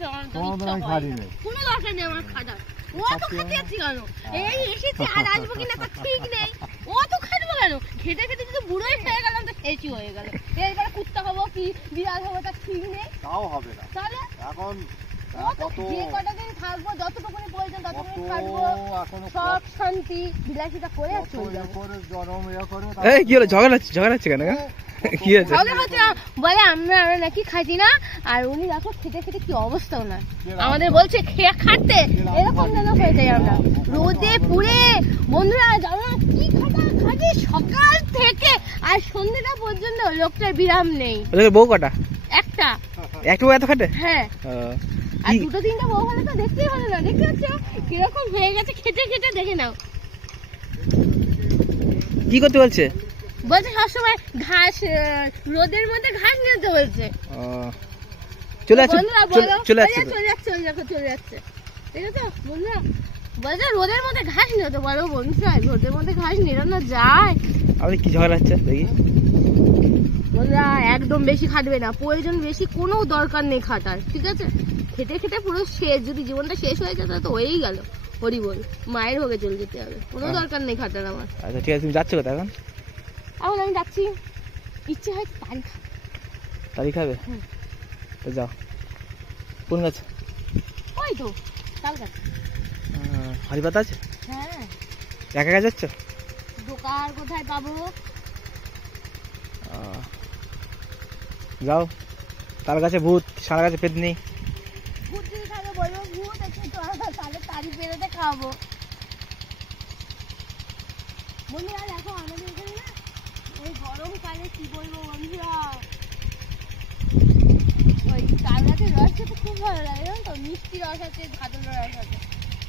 খাচ্ছে আমার কোনো দরকার নেই আমার খাটার। ও তো খেতে যাচ্ছি কেন, এই এসেছি আর আসবো কিনা তা ঠিক নেই। ও তো খাটবো কেন, খেতে খেতে যদি বুড়োই হয়ে গেলাম তো খেয়েছি হয়ে গেল। এরপরে কুত্তা হবো কি বিড়াল হবো তা ঠিক নেই। তাও হবে না তাহলে এখন যে কটা দিন থাকবো যতটুকুনি প্রয়োজন ততটুকুনি থাকবো, সব শান্তি বিলাসিতা করে চলে যাবো। এই কি হলো, ঝগড়া হচ্ছে কেন? কি হয়েছে? বলে আমরা নাকি খাইছি না, আর উনি দেখো খেতে খেতে কি অবস্থা ওনার, আমাদের বলছে খেয়ে খাটতে, এরকম যেন হয়ে যাই আমরা রোদে পুড়ে। বন্ধুরা জানো কি খাটি সকাল থেকে আর সন্ধ্যেটা পর্যন্ত, লোকটার বিরাম নেই। বউ কটা? একটা বউ এত খাটে? হ্যাঁ, আর দুটো তিনটা বউ হলে তো দেখতেই ভালো না। দেখতে পাচ্ছ কিরকম হয়ে গেছে খেতে খেতে, দেখে নাও। কি করতে বলছে? বলছে সবসময় ঘাস, রোদের মধ্যে ঘাস নিতে বলছে। চলে যাচ্ছে চলে যাচ্ছে ঠিক আছে বন্ধুরা। বলছে রোদের মধ্যে ঘাস নিতে বলো বন্ধুরা, রোদের মধ্যে ঘাস নিরানো যায়? আপনি কি ঝগড়া হচ্ছে দেখি? বন্ধুরা একদম বেশি খাটবে না, প্রয়োজন বেশি কোনো দরকার নেই খাটার, ঠিক আছে? খেতে খেতে পুরো শেষ, যদি জীবনটা শেষ হয়ে যায় তাহলে তো হয়েই গেল, হরি বল, মায়ের ভোগে চলে যেতে হবে, কোনো দরকার নেই খাটার আমার। আচ্ছা ঠিক আছে, তুমি যাচ্ছ কোথায় এখন? এখন আমি যাচ্ছি, ইচ্ছে হয় তারিখ খাবে তো যাও। কোন গাছে? ওই তো তাল গাছ। হারি পাতা আছে? হ্যাঁ। একা একা যাচ্ছ? দোকান কোথায় পাবো? যাও, তার কাছে ভূত, সারা গাছে পেট নেই। ভূত যদি থাকে বলবো ভূত একটু, তাহলে তারি পেরোতে খাওয়াবো। বন্ধুরা দেখো আমাদের এখানে না এই গরমকালে কি বলবো বন্ধুরা, ওই তাল গাছের রস খেতে খুব ভালো লাগে, জানো তো? মিষ্টি রস আছে, ঝাঁঝালো রস আছে,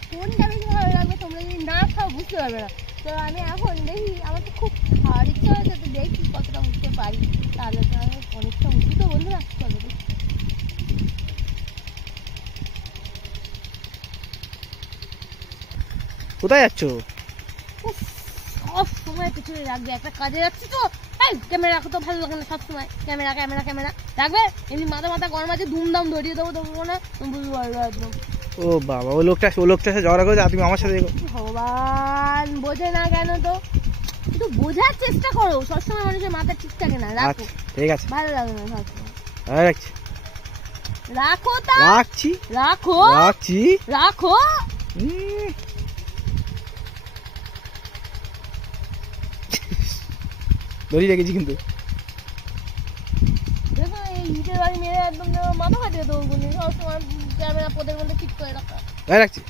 কোনটা বেশি ভালো লাগবে তোমরা যদি না খাও বুঝতে পারবে না। তো আমি এখন দেখি, আমার তো খুব খাওয়ার ইচ্ছা হয়েছে, তো দেখি কতটা উঠতে পারি, তাহলে তো আমি অনেকটা উঠি তো বন্ধুরা। চলো কোথায় যাচ্ছ? সব সময় পিছনে রাখবে, একটা কাজে যাচ্ছি তো। ক্যামেরা রাখো তো, ভালো লাগে না সবসময় ক্যামেরা ক্যামেরা ক্যামেরা রাখবে, এমনি মাথা গরম আছে, ধুমধাম ধরিয়ে দেবো দেবো না, তুমি বুঝতে পারবে একদম। ও বাবা, ওই লোকটা সাথে ঝগড়া করেছে আর তুমি আমার সাথে? ভগবান বোঝে না কেন, তো একটু বোঝার চেষ্টা করো, সবসময় মানুষের মাথা ঠিক থাকে না। রাখো, ঠিক আছে, ভালো লাগে না সবসময়। রাখছি, রাখো তা রাখছি, রাখো রাখছি, রাখো। ধরি রেখেছি কিন্তু। দেখো এই ইটের বাড়ি মেরে একদম মাথা ফাটিয়ে দেবো, সবসময় ক্যামেরা পদের মধ্যে ঠিক করে রাখা। রাখছি।